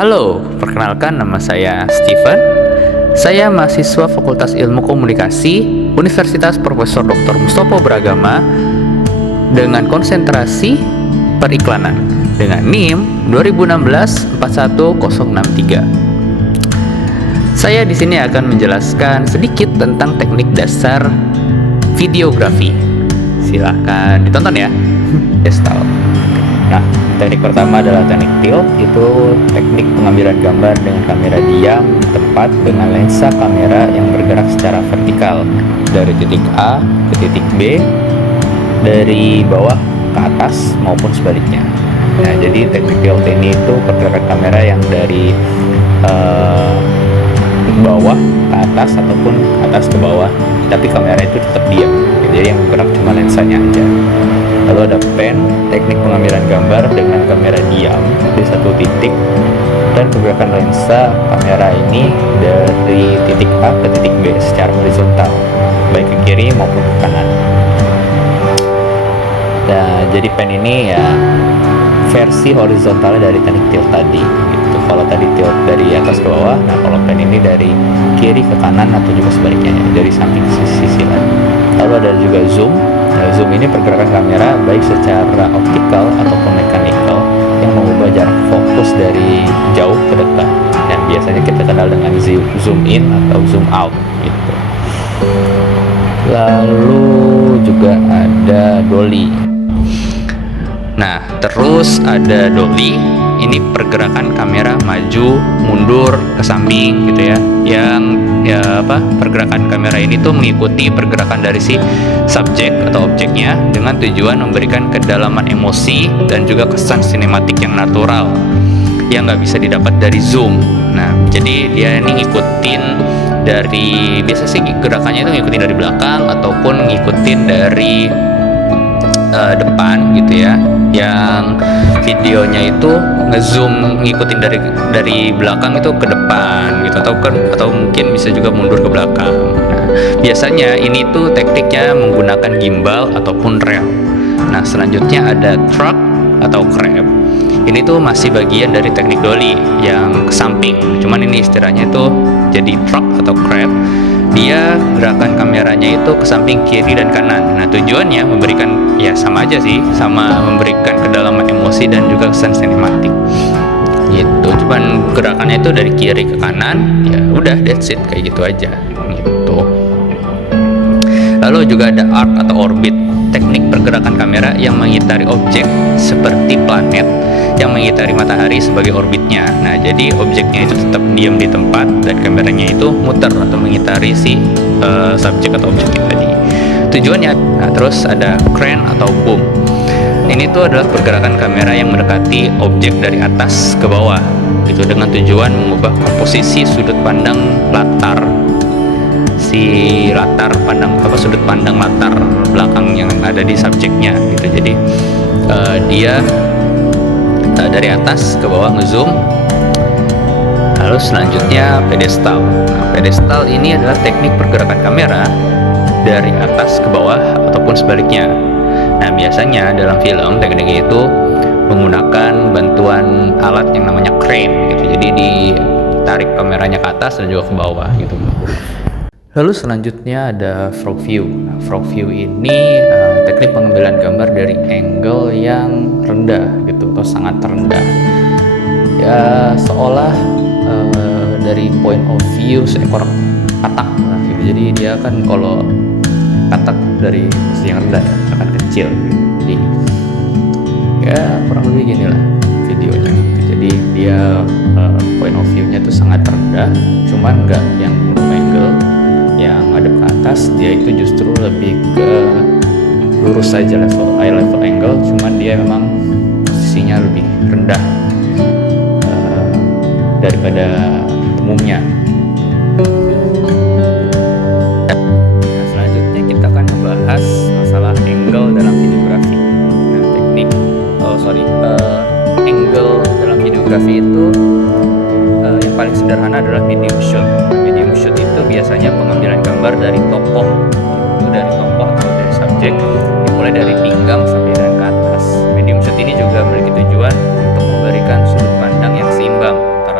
Halo, perkenalkan nama saya Steven. Saya mahasiswa Fakultas Ilmu Komunikasi Universitas Profesor Dr. Mustopo Beragama dengan konsentrasi periklanan dengan NIM 2016-41063. Saya di sini akan menjelaskan sedikit tentang teknik dasar videografi. Silahkan ditonton ya. Gestalt. Nah, teknik pertama adalah teknik tilt, itu teknik pengambilan gambar dengan kamera diam di tempat dengan lensa kamera yang bergerak secara vertikal dari titik A ke titik B, dari bawah ke atas maupun sebaliknya. Nah, jadi teknik tilt ini itu pergerakan kamera yang dari bawah ke atas ataupun atas ke bawah, tapi kamera itu tetap diam. Jadi yang bergerak cuma lensanya aja. Lalu ada pen, teknik pengambilan gambar dengan kamera diam di satu titik, dan pergerakan lensa kamera ini dari titik A ke titik B secara horizontal, baik ke kiri maupun ke kanan. Nah, jadi pen ini ya versi horizontalnya dari teknik tilt tadi gitu. Kalau tadi tilt dari atas ke bawah, nah kalau pen ini dari kiri ke kanan atau juga sebaliknya ya, dari samping ke sisi lain. Lalu ada juga zoom. Nah, zoom ini pergerakan kamera baik secara optikal ataupun mekanikal yang mengubah jarak fokus dari jauh ke dekat, dan biasanya kita kenal dengan zoom in atau zoom out gitu. Lalu juga ada dolly. Nah, terus ada dolly. Ini pergerakan kamera maju, mundur, ke samping gitu ya. Pergerakan kamera ini tuh mengikuti pergerakan dari si subjek atau objeknya dengan tujuan memberikan kedalaman emosi dan juga kesan sinematik yang natural yang nggak bisa didapat dari zoom. Nah, jadi dia ini ngikutin dari, biasa sih gerakannya itu ngikutin dari belakang ataupun ngikutin dari depan gitu ya. Yang videonya itu ngezoom ngikutin dari belakang itu ke depan gitu, atau mungkin bisa juga mundur ke belakang. Nah, biasanya ini tuh tekniknya menggunakan gimbal ataupun reel. Nah, selanjutnya ada truck atau crab. Ini tuh masih bagian dari teknik dolly yang ke samping. Cuman ini istilahnya itu jadi truck atau crab. Dia gerakan kameranya itu ke samping kiri dan kanan. Nah, tujuannya memberikan, ya sama aja sih, sama memberikan kedalaman emosi dan juga kesan sinematik gitu. Cuman gerakannya itu dari kiri ke kanan, ya udah, that's it, kayak gitu aja gitu. Lalu juga ada arc atau orbit, teknik pergerakan kamera yang mengitari objek seperti planet yang mengitari matahari sebagai orbitnya. Nah, jadi objeknya itu tetap diam di tempat dan kameranya itu muter atau mengitari si subjek atau objek itu tadi. Tujuannya, nah terus ada crane atau boom. Ini tuh adalah pergerakan kamera yang mendekati objek dari atas ke bawah gitu, dengan tujuan mengubah komposisi sudut pandang latar sudut pandang latar belakang yang ada di subjeknya gitu. Jadi dia dari atas ke bawah ngezoom. Lalu selanjutnya pedestal. Nah, pedestal ini adalah teknik pergerakan kamera dari atas ke bawah ataupun sebaliknya. Nah, biasanya dalam film tekniknya itu menggunakan bantuan alat yang namanya crane gitu. Jadi ditarik kameranya ke atas dan juga ke bawah gitu. Lalu selanjutnya ada frog view. Nah, frog view ini teknik pengambilan gambar dari angle yang rendah gitu, atau sangat rendah. Ya, seolah dari point of view seekor katak lah gitu. Jadi dia kan kalau katak dari posisi yang rendah ya, akan kecil gitu. Jadi ya kurang lebih gini lah videonya gitu. Jadi dia point of view-nya tuh sangat rendah, cuman nggak yang angle yang ada ke atas. Dia itu justru lebih ke lurus saja, eye level angle, cuman dia memang posisinya lebih rendah daripada umumnya. Nah, selanjutnya kita akan membahas masalah angle dalam videografi. Nah, angle dalam videografi itu yang paling sederhana adalah medium shot. Medium shot itu biasanya pengambilan gambar dari tokoh, itu dari tokoh atau dari subjek, dimulai dari pinggang sampai dengan ke atas. Medium shot ini juga memiliki tujuan untuk memberikan sudut pandang yang seimbang antara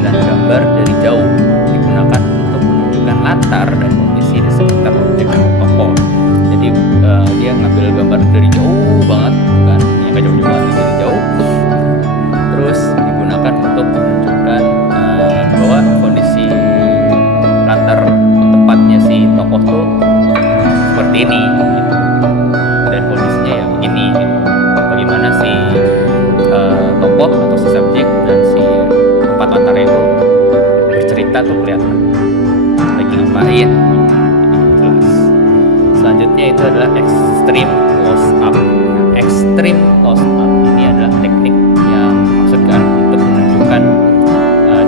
pengambilan gambar dari jauh digunakan untuk menunjukkan latar dan kondisi di sekitar objek atau tokoh. Jadi dia ngambil gambar dari jauh banget kan, yang nggak jauh banget dari jauh, terus digunakan untuk menunjukkan bahwa kondisi latar tempatnya si tokoh tuh seperti ini gitu. Dan kondisinya ya begini gitu. Bagaimana si tokoh atau si subjek dan si tempat latarnya itu bercerita tuh kelihatan lagi ngapain gitu. Jadi jelas. Selanjutnya itu adalah extreme close up. Nah, extreme close up ini adalah teknik yang dimaksudkan untuk menunjukkan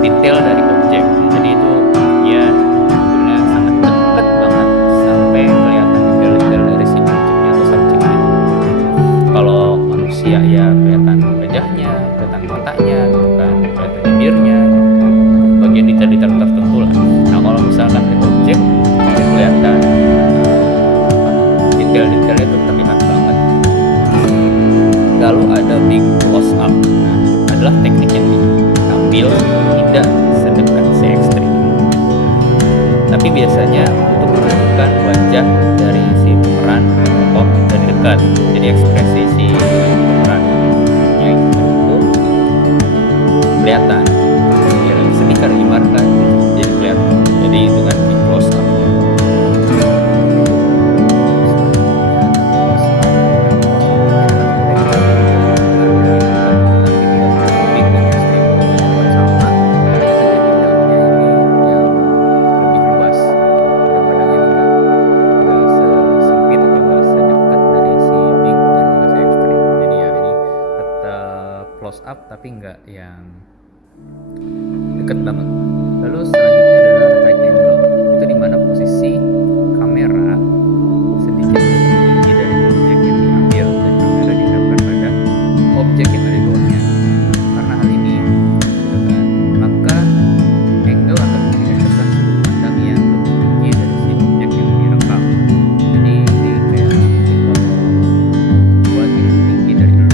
detail dari objek. Jadi itu ya benar sangat dekat banget sampai kelihatan detail-detail dari si objeknya atau subjeknya. Kalau manusia ya kelihatan wajahnya, kelihatan matanya, kan, kelihatan bibirnya, bagian detail-detail tertentu lah. Nah kalau misalkan di objek itu kelihatan detail-detailnya itu terlihat banget. Lalu ada big close up. Nah, adalah teknik yang diambil tidak sedekat si ekstrim, tapi biasanya untuk menunjukkan wajah dari si pemeran tokoh dari dekat. Jadi ekspresi si pemerannya itu kelihatan. Dia lagi sedih karena gimana kan, jadi kelihatan. Jadi itu kan di close up. Up tapi enggak yang deket banget. Lalu selanjutnya adalah high angle. Itu dimana posisi kamera sedikit lebih tinggi dari objek yang diambil dan kamera dihadapkan pada objek yang ada di bawahnya. Karena hal ini maka angle akan memberikan kesan sudut pandang yang lebih tinggi dari si objek yang direkam. Jadi ini kayak buat yang lebih tinggi dari lu.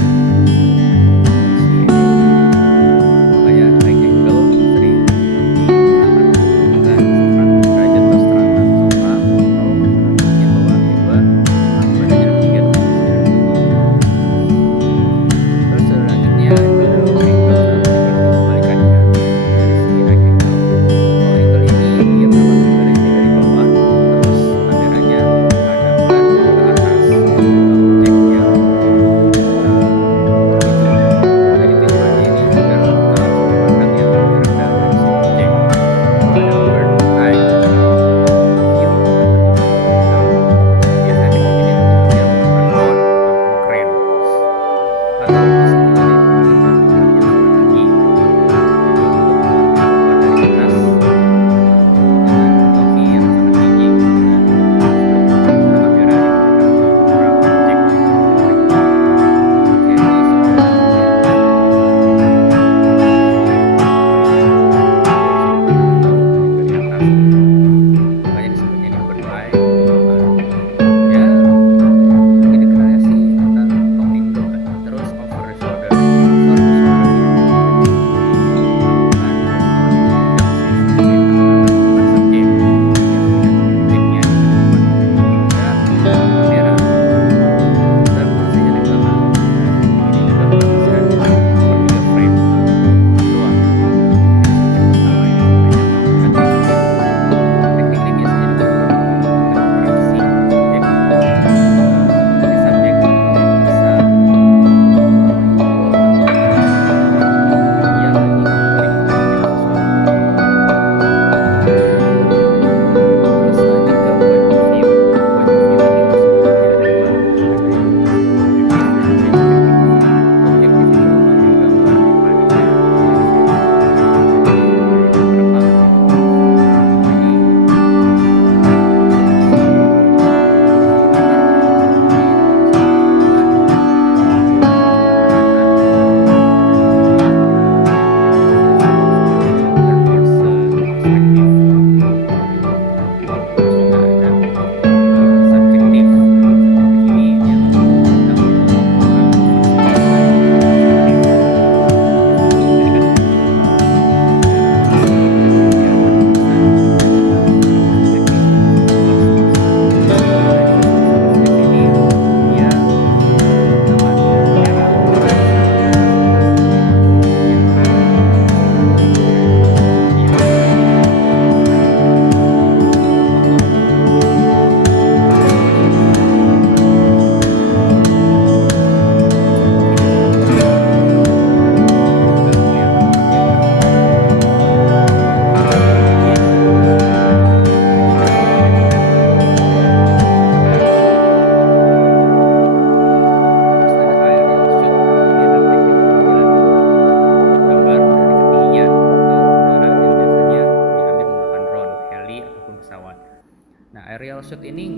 shoot ini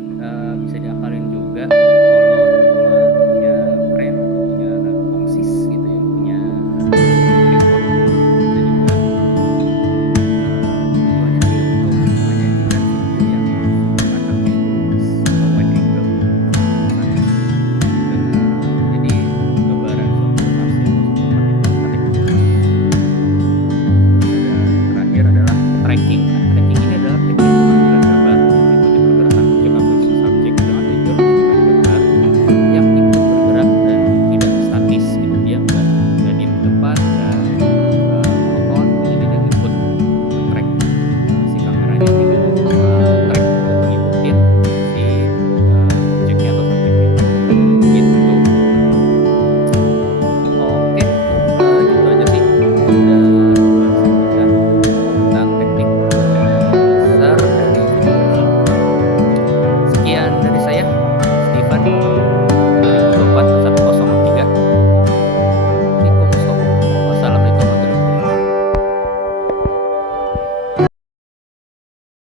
bisa diakalin juga